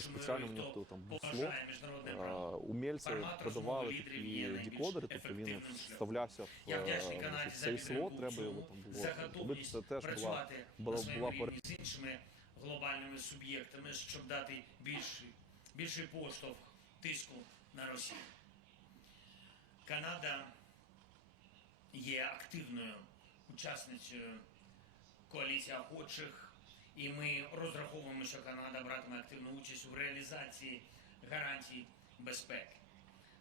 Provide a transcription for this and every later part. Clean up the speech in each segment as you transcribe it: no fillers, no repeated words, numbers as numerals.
це спеціально в нього там бусло. Умільці продавали такі декодери, тобто він вставлявся в цей слот, треба його там було робити. Це теж була з іншими глобальними суб'єктами, щоб дати більший поштовх тиску на Росію. Канада є активною учасницею коаліції охочих, і ми розраховуємо, що Канада братиме активну участь у реалізації гарантій безпеки.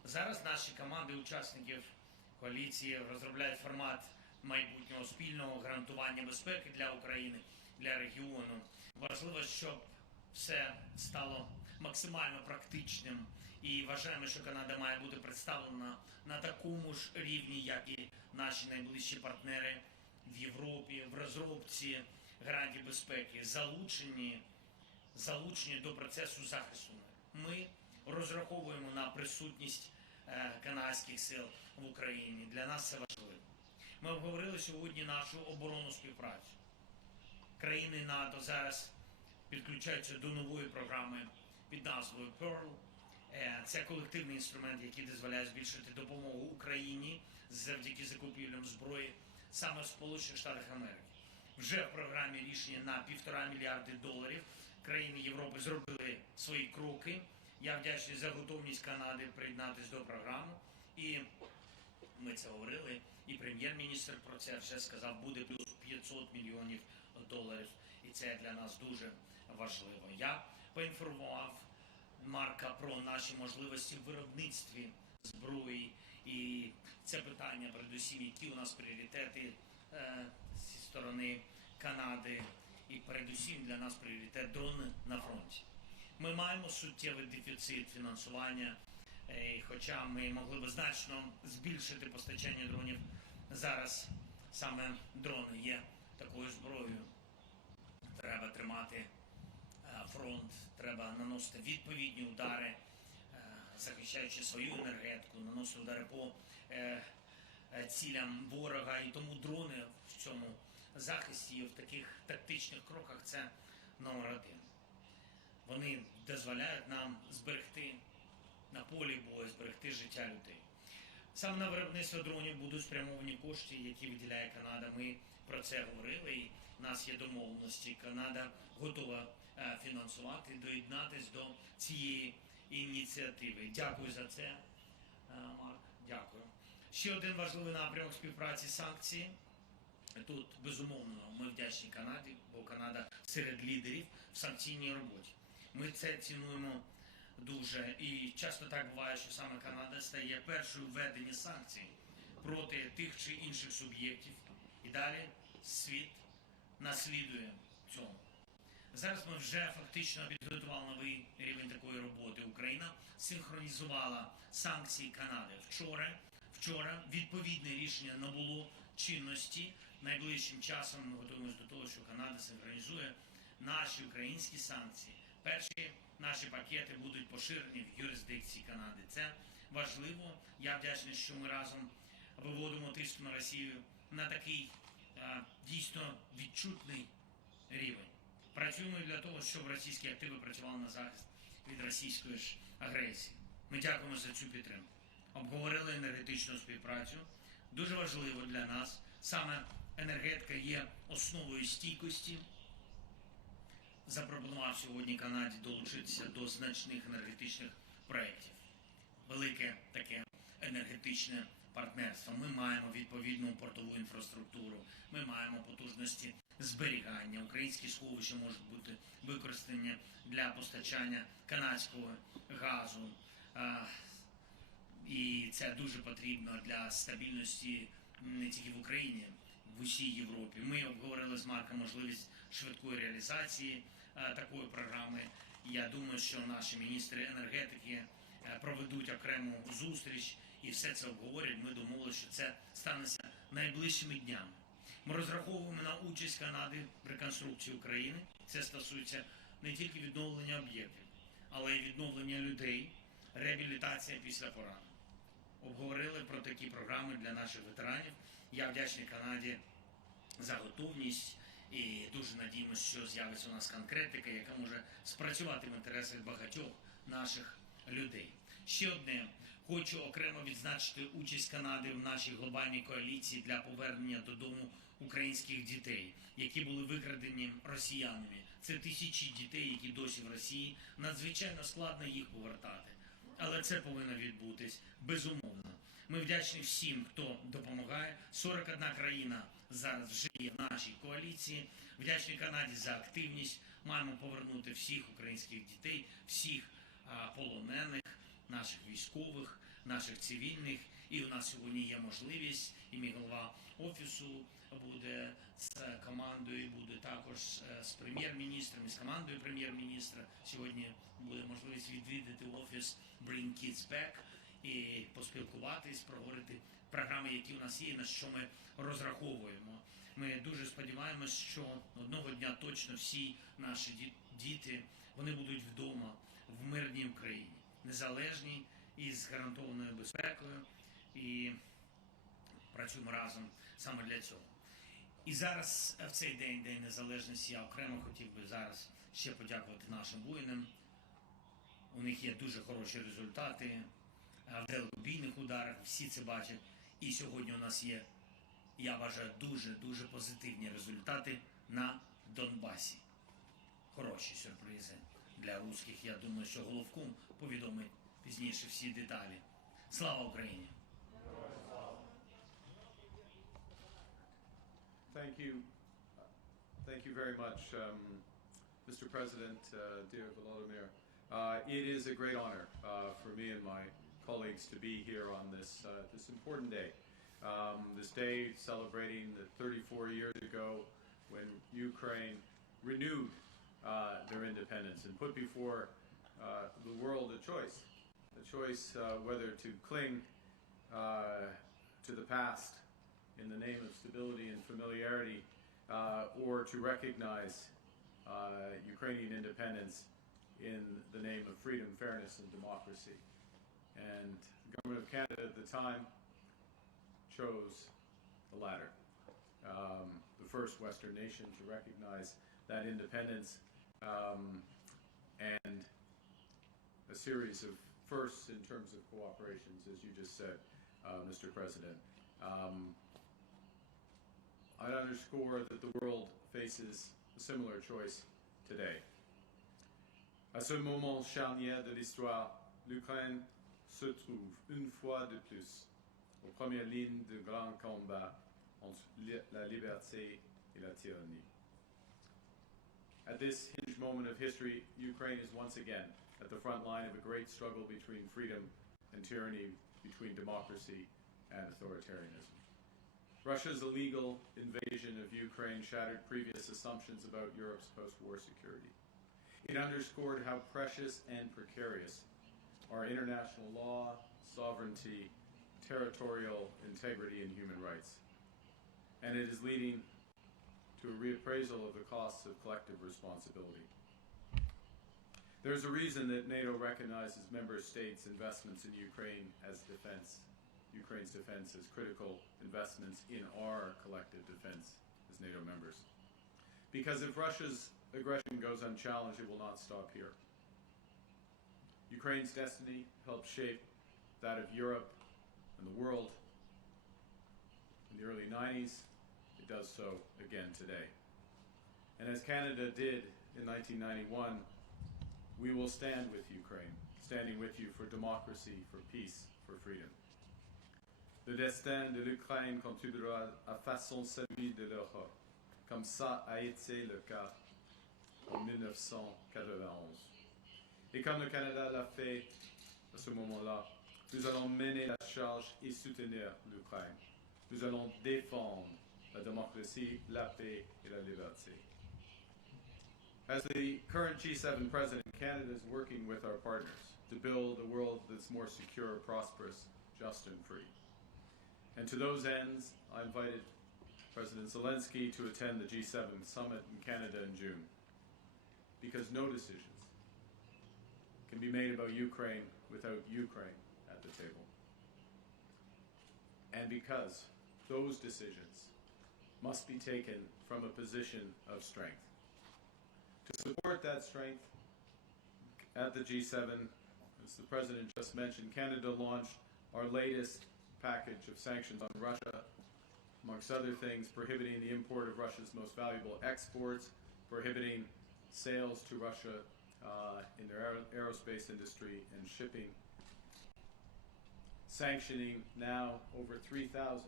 Зараз наші команди учасників коаліції розробляють формат майбутнього спільного гарантування безпеки для України, для регіону. Важливо, щоб все стало максимально практичним, і вважаємо, що Канада має бути представлена на такому ж рівні, як і наші найближчі партнери в Європі, в розробці гарантій безпеки, залучені до процесу захисту. Ми розраховуємо на присутність канадських сил в Україні. Для нас це важливо. Ми обговорили сьогодні нашу оборонну співпрацю. Країни НАТО зараз підключаються до нової програми під назвою Pearl. Це колективний інструмент, який дозволяє збільшити допомогу Україні завдяки закупівлям зброї саме в Сполучених Штатах Америки. Вже в програмі рішення на $1,5 мільярди. Країни Європи зробили свої кроки. Я вдячний за готовність Канади приєднатися до програми. І ми це говорили, і прем'єр-міністр про це вже сказав, буде плюс $500 мільйонів. І це для нас дуже важливо. Я поінформував Марка про наші можливості в виробництві зброї. І це питання, передусім, які у нас пріоритети зі сторони Канади. І передусім для нас пріоритет дрони на фронті. Ми маємо суттєвий дефіцит фінансування, хоча ми могли б значно збільшити постачання дронів. Зараз саме дрони є такою зброєю. Треба тримати фронт, треба наносити відповідні удари, захищаючи свою енергетику, наносити удари по цілям ворога. І тому дрони в цьому захисті і в таких тактичних кроках це номер один. Вони дозволяють нам зберегти на полі бою, зберегти життя людей. Саме на виробництво дронів будуть спрямовані кошти, які виділяє Канада. Ми про це говорили, і в нас є домовленості. Канада готова фінансувати, доєднатися до цієї ініціативи. Дякую за це, Марк. Дякую. Ще один важливий напрямок співпраці – санкції. Тут, безумовно, ми вдячні Канаді, бо Канада серед лідерів в санкційній роботі. Ми це цінуємо дуже. І часто так буває, що саме Канада стає першою в введенні санкцій проти тих чи інших суб'єктів. І далі світ наслідує цьому. Зараз ми вже фактично підготували новий рівень такої роботи. Україна синхронізувала санкції Канади. Вчора відповідне рішення набуло чинності. Найближчим часом ми готуємося до того, що Канада синхронізує наші українські санкції. Перші наші пакети будуть поширені в юрисдикції Канади. Це важливо. Я вдячний, що ми разом виводимо тиск на Росію на такий дійсно відчутний рівень. Працюємо для того, щоб російські активи працювали на захист від російської ж агресії. Ми дякуємо за цю підтримку. Обговорили енергетичну співпрацю. Дуже важливо для нас. Саме енергетика є основою стійкості. Запропонував сьогодні Канаді долучитися до значних енергетичних проєктів. Велике таке енергетичне партнерство. Ми маємо відповідну портову інфраструктуру, ми маємо потужності зберігання. Українські сховища можуть бути використані для постачання канадського газу. І це дуже потрібно для стабільності не тільки в Україні, в усій Європі. Ми обговорили з Марком можливість швидкої реалізації такої програми. Я думаю, що наші міністри енергетики проведуть окрему зустріч і все це обговорять. Ми домовилися, що це станеться найближчими днями. Ми розраховуємо на участь Канади в реконструкції України. Це стосується не тільки відновлення об'єктів, але й відновлення людей, реабілітація після поранень. Обговорили про такі програми для наших ветеранів. Я вдячний Канаді за готовність І дуже надіємося, що з'явиться у нас конкретика, яка може спрацювати в інтересах багатьох наших людей. Ще одне. Хочу окремо відзначити участь Канади в нашій глобальній коаліції для повернення додому українських дітей, які були викрадені росіянами. Це тисячі дітей, які досі в Росії. Надзвичайно складно їх повертати. Але це повинно відбутись безумовно. Ми вдячні всім, хто допомагає. 41 країна зараз вже є в нашій коаліції. Вдячні Канаді за активність. Маємо повернути всіх українських дітей, всіх полонених, наших військових, наших цивільних. І у нас сьогодні є можливість, і мій голова офісу буде з командою, буде також з прем'єр-міністром, і з командою прем'єр-міністра. Сьогодні буде можливість відвідати офіс Bring Kids Back і поспілкуватись, проговорити програми, які у нас є, на що ми розраховуємо. Ми дуже сподіваємось, що одного дня точно всі наші діти, вони будуть вдома, в мирній Україні, незалежній і з гарантованою безпекою, і працюємо разом саме для цього. І зараз, в цей день, День Незалежності, я окремо хотів би зараз ще подякувати нашим воїнам. У них є дуже хороші результати в далекобійних ударах, всі це бачать. І сьогодні у нас є, я вважаю, дуже позитивні результати на Донбасі. Хороші сюрпризи для русських. Я думаю, що Головком повідомить пізніше всі деталі. Слава Україні! Thank you very much, Mr. President, dear Volodymyr. It is a great honor for me and my colleagues to be here on this important day. This day celebrating that 34 years ago when Ukraine renewed their independence and put before the world a choice whether to cling to the past in the name of stability and familiarity, or to recognize Ukrainian independence in the name of freedom, fairness, and democracy. And the government of Canada at the time chose the latter. The first Western nation to recognize that independence, and a series of firsts in terms of cooperations, as you just said, Mr. President. I'd underscore that the world faces a similar choice today. À ce moment charnière de l'histoire, l'Ukraine se trouve une fois de plus aux premières lignes de grands combats entre la liberté et la tyrannie. At this hinge moment of history, Ukraine is once again at the front line of a great struggle between freedom and tyranny, between democracy and authoritarianism. Russia's illegal invasion of Ukraine shattered previous assumptions about Europe's post-war security. It underscored how precious and precarious are international law, sovereignty, territorial integrity, and human rights. And it is leading to a reappraisal of the costs of collective responsibility. There's a reason that NATO recognizes member states' investments in Ukraine as Ukraine's defense as critical investments in our collective defense as NATO members. Because if Russia's aggression goes unchallenged, it will not stop here. Ukraine's destiny helped shape that of Europe and the world in the early 90s. It does so again today. And as Canada did in 1991, we will stand with Ukraine, standing with you for democracy, for peace, for freedom. Le destin de l'Ukraine continuera à façon celui de l'Europe, comme ça a été le cas en 1991. Et comme le Canada l'a fait à ce moment-là, nous allons mener la charge et soutenir l'Ukraine. Nous allons défendre la démocratie, la paix et la liberté. As the current G7 president, Canada is working with our partners to build a world that's more secure, prosperous, just and free. And to those ends, I invited President Zelensky to attend the G7 summit in Canada in June. Because no decisions can be made about Ukraine without Ukraine at the table. And because those decisions must be taken from a position of strength. To support that strength, at the G7, as the President just mentioned, Canada launched our latest package of sanctions on Russia, amongst other things, prohibiting the import of Russia's most valuable exports, prohibiting sales to Russia in their aerospace industry and shipping, sanctioning now over 3,000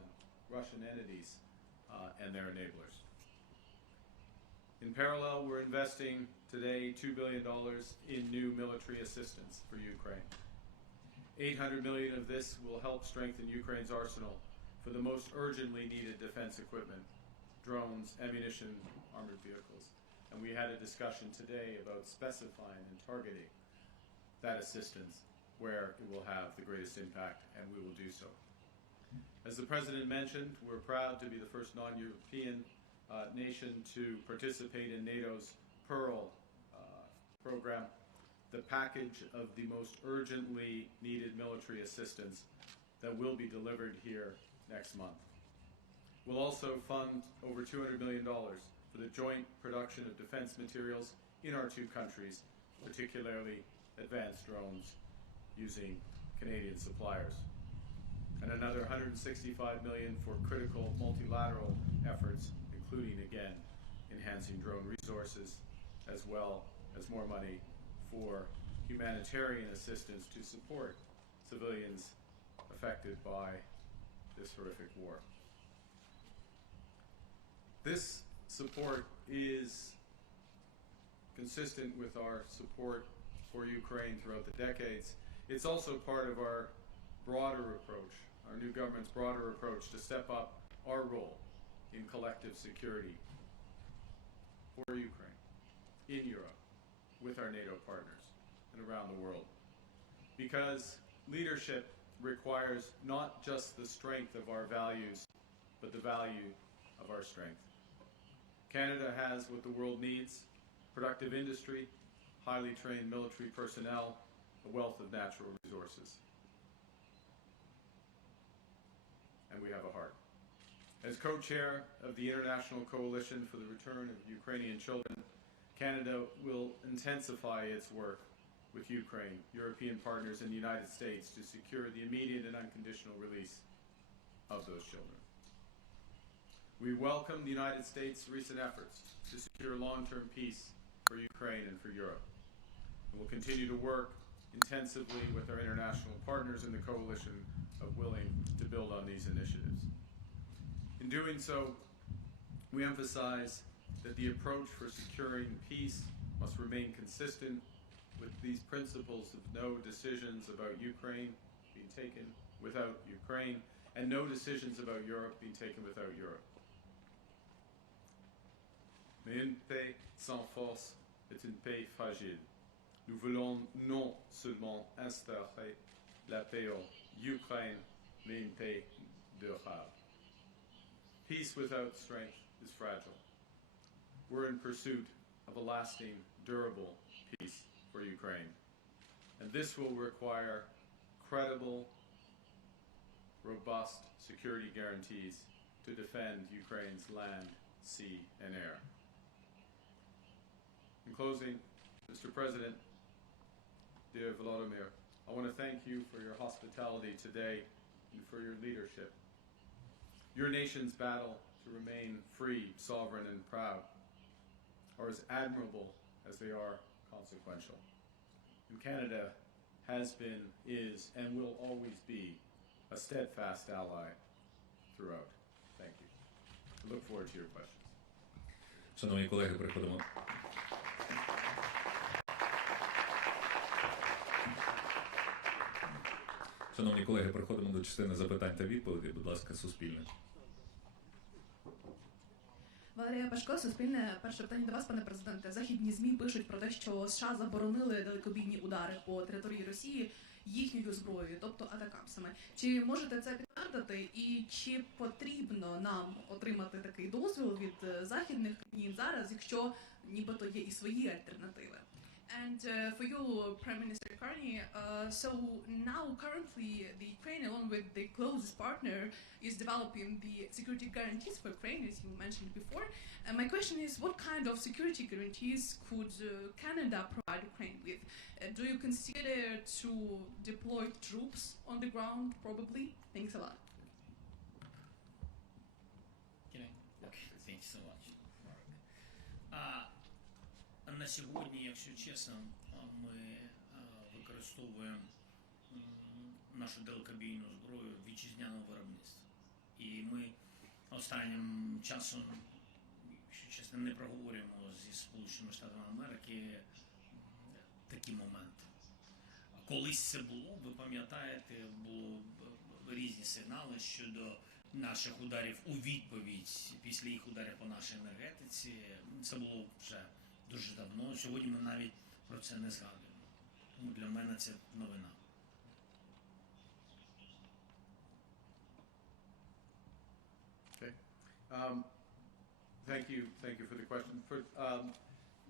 Russian entities and their enablers. In parallel, we're investing today $2 billion in new military assistance for Ukraine. $800 million of this will help strengthen Ukraine's arsenal for the most urgently needed defense equipment, drones, ammunition, armored vehicles. And we had a discussion today about specifying and targeting that assistance where it will have the greatest impact, and we will do so. As the President mentioned, we're proud to be the first non-European nation to participate in NATO's Pearl program, the package of the most urgently needed military assistance that will be delivered here next month. We'll also fund over $200 million for the joint production of defense materials in our two countries, particularly advanced drones using Canadian suppliers. And another $165 million for critical multilateral efforts, including, again, enhancing drone resources, as well as more money for humanitarian assistance to support civilians affected by this horrific war. This support is consistent with our support for Ukraine throughout the decades. It's also part of our broader approach, our new government's broader approach to step up our role in collective security for Ukraine, in Europe, with our NATO partners, and around the world. Because leadership requires not just the strength of our values, but the value of our strength. Canada has what the world needs: productive industry, highly trained military personnel, a wealth of natural resources. And we have a heart. As co-chair of the International Coalition for the Return of Ukrainian Children, Canada will intensify its work with Ukraine, European partners, and the United States to secure the immediate and unconditional release of those children. We welcome the United States' recent efforts to secure long-term peace for Ukraine and for Europe. And we'll continue to work intensively with our international partners in the coalition of willing to build on these initiatives. In doing so, we emphasize that the approach for securing peace must remain consistent with these principles of no decisions about Ukraine being taken without Ukraine, and no decisions about Europe being taken without Europe. Mais une paix sans force est une paix fragile. Nous voulons non seulement instaurer la paix en Ukraine, mais une paix durable. Peace without strength is fragile. We're in pursuit of a lasting, durable peace for Ukraine. And this will require credible, robust security guarantees to defend Ukraine's land, sea, and air. In closing, Mr. President, dear Volodymyr, I want to thank you for your hospitality today and for your leadership. Your nation's battle to remain free, sovereign, and proud are as admirable as they are consequential. And Canada has been, is, and will always be a steadfast ally throughout. Thank you. I look forward to your questions. Шановні колеги, переходимо. Шановні колеги, переходимо до частини запитань та відповідей. Будь ласка, Суспільне. Валерія Пашко, Суспільне. Перше питання до вас, пане президенте. Західні ЗМІ пишуть про те, що США заборонили далекобійні удари по території Росії їхньою зброєю, тобто атакамсами. Чи можете це підтвердити і чи потрібно нам отримати такий дозвіл від західних країн зараз, якщо нібито є і свої альтернативи? And for you, Prime Minister Carney, so now currently the Ukraine, along with the closest partner, is developing the security guarantees for Ukraine, as you mentioned before. And my question is, what kind of security guarantees could Canada provide Ukraine with? Do you consider to deploy troops on the ground, probably? Thanks a lot. Okay, thank you so much, Mark. На сьогодні, якщо чесно, ми використовуємо нашу далекобійну зброю вітчизняного виробництва. І ми останнім часом, якщо чесно, не проговорюємо зі Сполученими Штатами Америки такі моменти. Колись це було, ви пам'ятаєте, були різні сигнали щодо наших ударів у відповідь після їх ударів по нашій енергетиці. Це було вже дуже давно. Сьогодні ми навіть про це не згадуємо. Тому для мене це новина. Okay. Thank you for the question.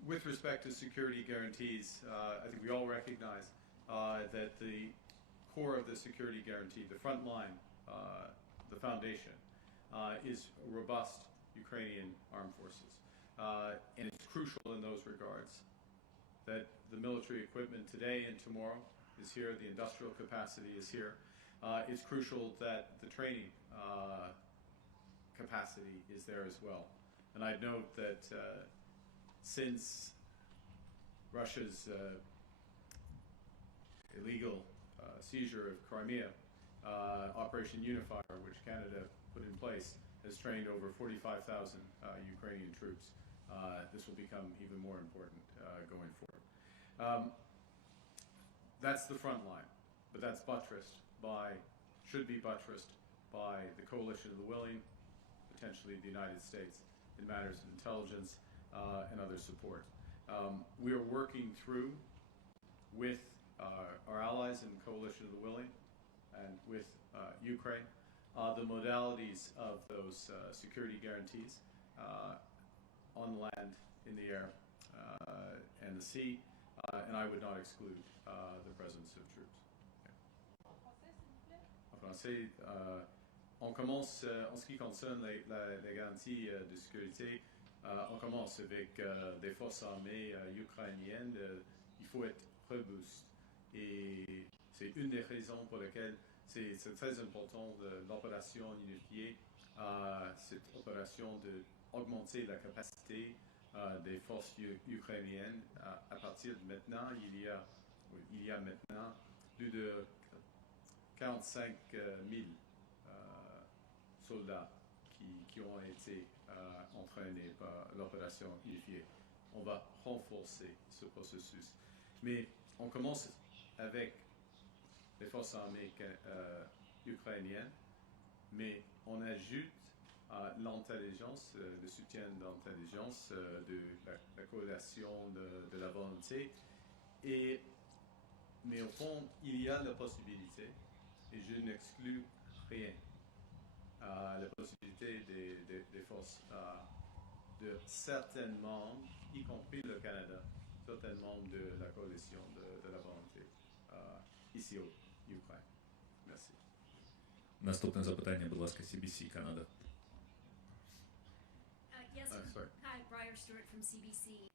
With respect to security guarantees, I think we all recognize that the core of the security guarantee, the front line, the foundation, is robust Ukrainian armed forces. And it's crucial in those regards that the military equipment today and tomorrow is here, the industrial capacity is here. It's crucial that the training capacity is there as well. And I'd note that since Russia's illegal seizure of Crimea, Operation Unifier, which Canada put in place, has trained over 45,000 Ukrainian troops. This will become even more important going forward. That's the front line, but that's buttressed by, should be buttressed by the coalition of the willing, potentially the United States, in matters of intelligence and other support. We are working through with our allies in the coalition of the willing and with Ukraine the modalities of those security guarantees on land, in the air, and the sea, and I would not exclude the presence of troops. En français, on commence, en ce qui concerne les garanties de sécurité, on commence avec des forces armées ukrainiennes. Il faut être robuste. Et c'est une des raisons pour lesquelles c'est très important de l'opération unifiée, cette opération d'augmenter la capacité des forces ukrainiennes. À partir de maintenant, il y a maintenant plus de 45 000 soldats qui ont été entraînés par l'opération unifiée. On va renforcer ce processus. Mais on commence avec les forces armées ukrainiennes, mais on ajoute l'intelligence, le soutien de l'intelligence, de la coalition de la volonté. Mais au fond, il y a la possibilité, et je n'exclus rien, la possibilité des forces de certains membres, y compris le Canada, certains membres de la coalition de la volonté, ici au Ukraine. Merci. Наступне запитання, будь ласка, CBC, Канада. Yes. Sorry. Hi, Briar Stewart from CBC.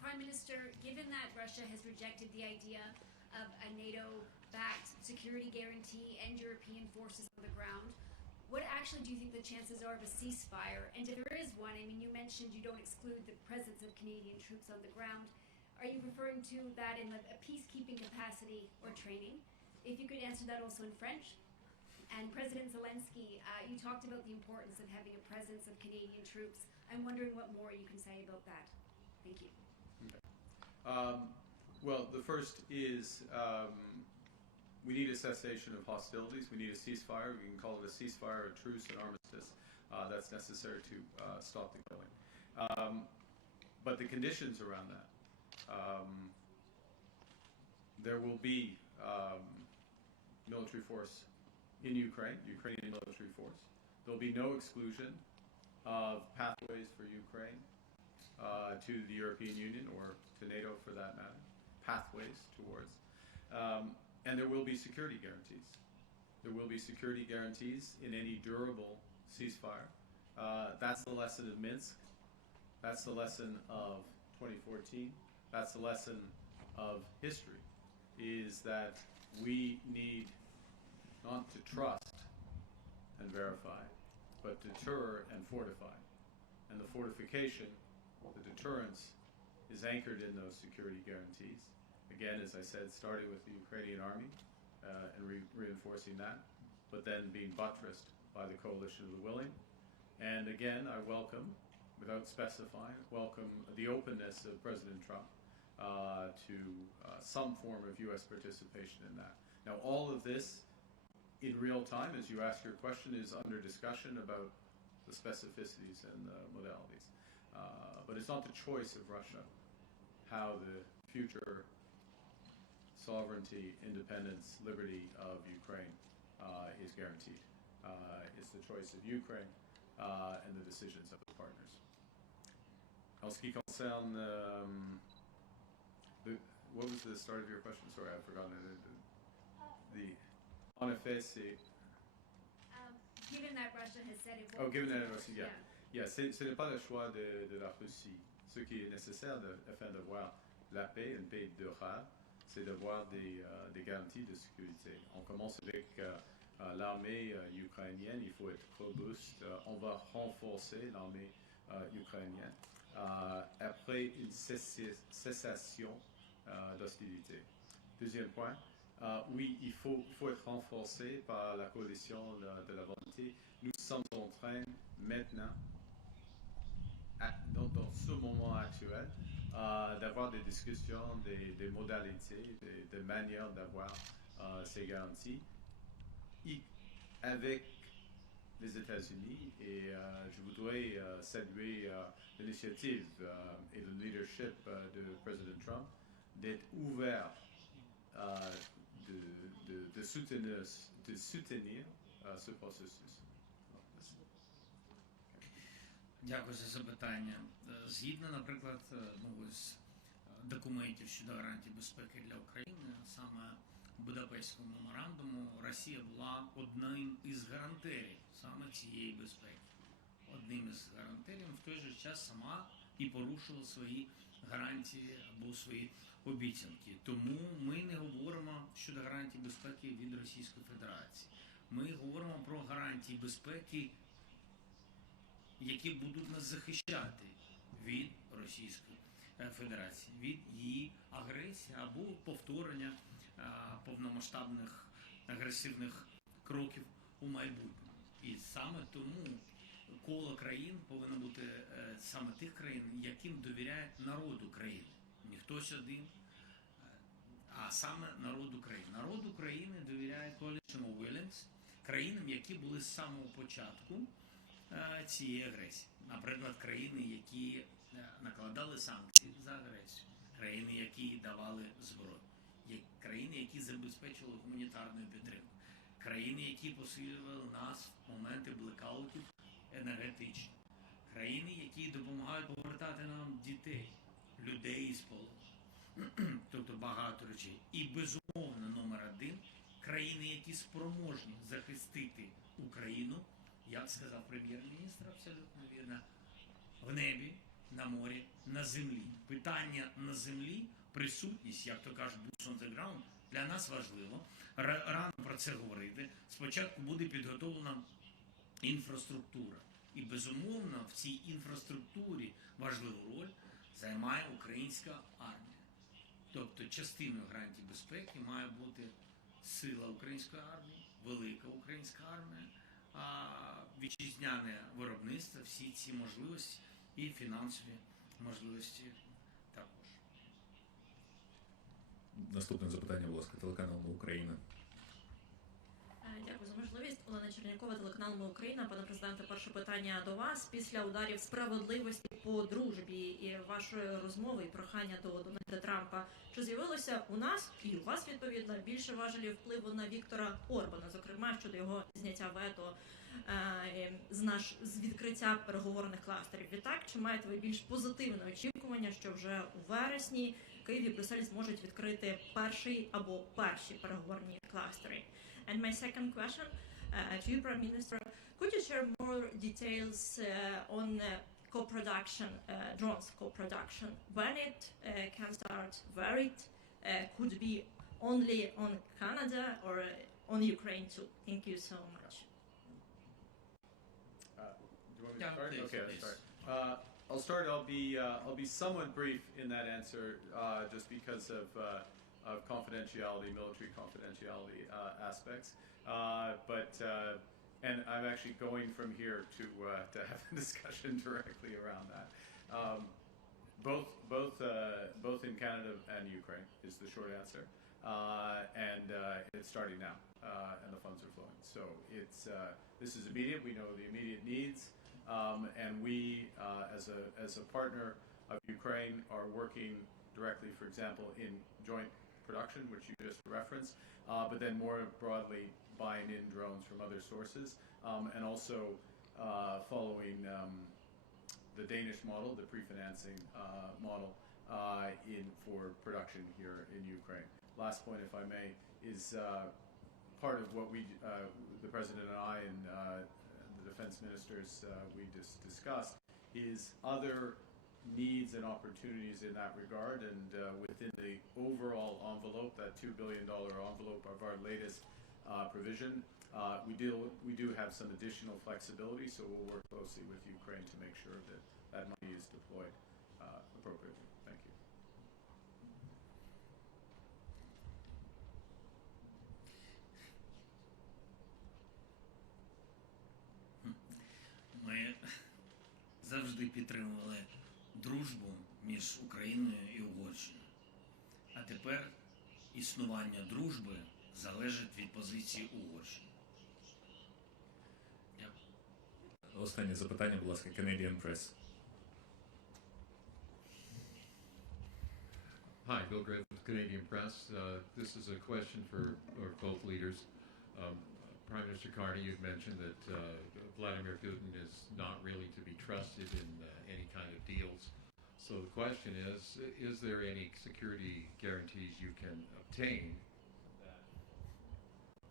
Prime Minister, given that Russia has rejected the idea of a NATO-backed security guarantee and European forces on the ground, what actually do you think the chances are of a ceasefire? And if there is one, I mean, you mentioned you don't exclude the presence of Canadian troops on the ground. Are you referring to that in a peacekeeping capacity or training? If you could answer that also in French. And President Zelensky, you talked about the importance of having a presence of Canadian troops. I'm wondering what more you can say about that. Thank you. Okay. Well, the first is we need a cessation of hostilities. We need a ceasefire. We can call it a ceasefire, a truce, an armistice. That's necessary to stop the killing. But the conditions around that, there will be military force in Ukraine, Ukrainian military force. There'll be no exclusion of pathways for Ukraine to the European Union or to NATO for that matter. pathways towards. And there will be security guarantees. There will be security guarantees in any durable ceasefire. That's the lesson of Minsk. That's the lesson of 2014. That's the lesson of history, is that we need not to trust and verify, but deter and fortify. And the fortification, the deterrence, is anchored in those security guarantees. Again, as I said, starting with the Ukrainian army and reinforcing that, but then being buttressed by the coalition of the willing. And again, I welcome, without specifying, welcome the openness of President Trump to some form of U.S. participation in that. Now, all of this in real time, as you ask your question, is under discussion about the specificities and the modalities. But it's not the choice of Russia how the future sovereignty, independence, liberty of Ukraine is guaranteed. It's the choice of Ukraine and the decisions of the partners. En ce qui concerne what was the start of your question? Sorry, I've forgotten it. En effet, c'est... Given that Russia has said it Oh, won't given that support- Russia, yeah. Ce n'est pas le choix de la Russie. Ce qui est nécessaire afin d'avoir la paix, une paix durable, c'est d'avoir des garanties de sécurité. On commence avec l'armée ukrainienne, il faut être robuste. On va renforcer l'armée ukrainienne après une cessation d'hostilité. Deuxième point, oui, il faut être renforcé par la coalition de la volonté. Nous sommes en train maintenant, dans ce moment actuel, d'avoir des discussions, des modalités, des manières d'avoir ces garanties avec les États-Unis. Et je voudrais saluer l'initiative et le leadership de Président Trump d'être ouvert de soutenir ce processus. Дякую за запитання. Згідно, наприклад, з документів щодо гарантій безпеки для України, саме Будапештського меморандуму, Росія була одним із гарантерів саме цієї безпеки. Одним із гарантерів, в той же час сама і порушила свої гарантії або свої обіцянки. Тому ми не говоримо щодо гарантій безпеки від Російської Федерації. Ми говоримо про гарантії безпеки, які будуть нас захищати від Російської Федерації, від її агресії або повторення повномасштабних агресивних кроків у майбутньому. І саме тому коло країн повинно бути саме тих країн, яким довіряє народ України. Не хтось один, а саме народ України. Народ України довіряє Coalition of Willing, країнам, які були з самого початку цієї агресії. Наприклад, країни, які накладали санкції за агресію, країни, які давали зброю, країни, які забезпечували гуманітарну підтримку, країни, які посилювали нас в моменти блекаутів енергетичних, країни, які допомагають повертати нам дітей, людей із полону, тобто багато речей. І безумовно номер один – країни, які спроможні захистити Україну, як сказав прем'єр-міністр, абсолютно вірно, в небі, на морі, на землі. Питання на землі, присутність, як то кажуть, boots on the ground, для нас важливо. Рано про це говорити. Спочатку буде підготовлена інфраструктура. І, безумовно, в цій інфраструктурі важливу роль займає українська армія. Тобто частиною гарантій безпеки має бути сила української армії, велика українська армія, вітчизняне виробництво, всі ці можливості і фінансові можливості також. Наступне запитання, будь ласка, телеканал Україна. Дякую за можливість. Олена Чернякова, телеканал «Ми Україна». Пане президенте, перше питання до вас. Після ударів справедливості по дружбі і вашої розмови і прохання до Дональда Трампа, чи з'явилося у нас і у вас, відповідно, більше важелів впливу на Віктора Орбана, зокрема, щодо його зняття вето з відкриття переговорних кластерів? Відтак, чи маєте ви більш позитивне очікування, що вже у вересні Київ і Брюссель зможуть відкрити перший або перші переговорні кластери. And my second question to you, Prime Minister, could you share more details on co-production, drones co-production, when it can start, where it could be only on Canada or on Ukraine too? Thank you so much. Do you want me to Yeah, start? please, Okay, I'll please. start. I'll start. I'll be somewhat brief in that answer, just because of confidentiality, military confidentiality aspects. And I'm actually going from here to have a discussion directly around that. Both in Canada and Ukraine is the short answer, and it's starting now, and the funds are flowing. So this is immediate. We know the immediate needs, and we, as a partner of Ukraine, are working directly, for example, in joint production, which you just referenced, but then more broadly buying in drones from other sources, and also following the Danish model, the pre-financing model, for production here in Ukraine. Last point, if I may, is part of what the President and I and the defense ministers we just discussed, is other needs and opportunities in that regard, and within the overall envelope, that $2 billion envelope of our latest provision, we do have some additional flexibility, so we'll work closely with Ukraine to make sure that that money is deployed appropriately. Thank you. Ми завжди підтримували дружбу між Україною і Угорщиною. А тепер існування дружби залежить від позиції Угорщини. Дякую. Останнє запитання, будь ласка, Canadian Press. Hi, Bill Griffith with Canadian Press. This is a question for both leaders. Prime Minister Carney, you've mentioned that Vladimir Putin is not really to be trusted in any kind of deals. So the question is there any security guarantees you can obtain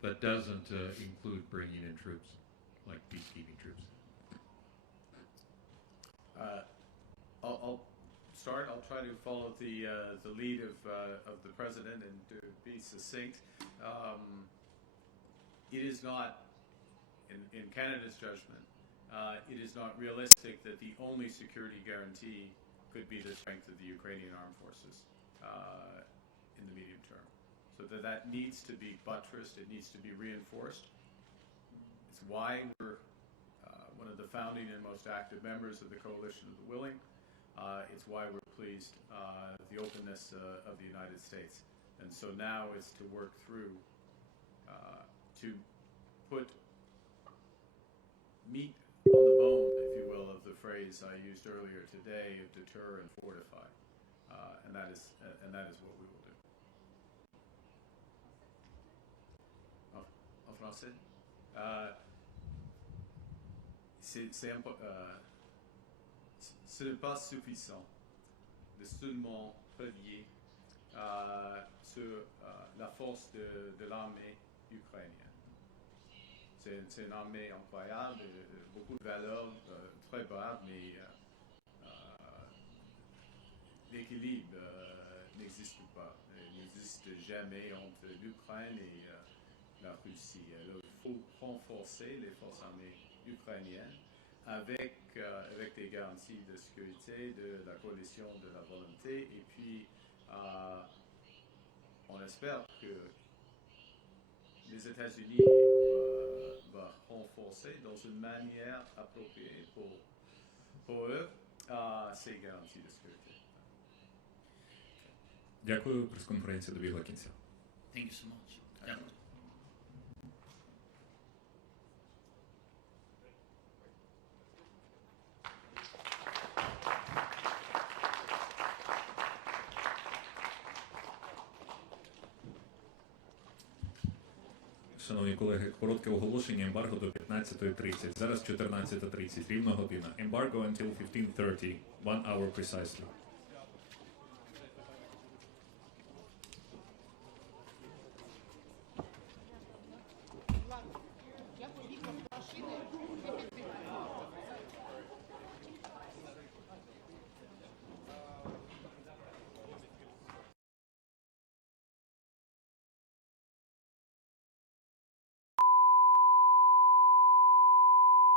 that doesn't include bringing in troops, like peacekeeping troops? I'll start. I'll try to follow the lead of the president and to be succinct. It is not, in Canada's judgment, it is not realistic that the only security guarantee could be the strength of the Ukrainian armed forces in the medium term. So that needs to be buttressed. It needs to be reinforced. It's why we're one of the founding and most active members of the Coalition of the Willing. It's why we're pleased the openness of the United States. And so now it's to work through to put meat on the bone, if you will, of the phrase I used earlier today of deter and fortify. And that is what we will do. En français? Ce n'est pas suffisant de seulement relier sur la force de l'armée ukrainienne. C'est une armée incroyable, beaucoup de valeurs, très brave, mais l'équilibre n'existe pas. Il n'existe jamais entre l'Ukraine et la Russie. Alors, il faut renforcer les forces armées ukrainiennes avec des garanties de sécurité, de la coalition de la volonté, et puis on espère que les États-Unis vont renforcer dans une manière appropriée pour eux ces garanties de sécurité. Дякую. Прес-конференція добігла кінця. Thank you so much. Дякую. Шановні колеги, коротке оголошення. Ембарго до 15:30. Зараз 14:30. Рівно година. Embargo until 15:30. 1 hour precisely.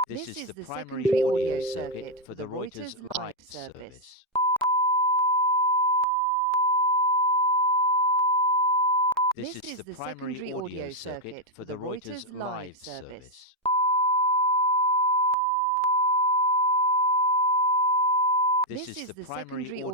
This is the primary audio circuit for the Reuters live service. This is the primary audio circuit for the Reuters live service. This is the primary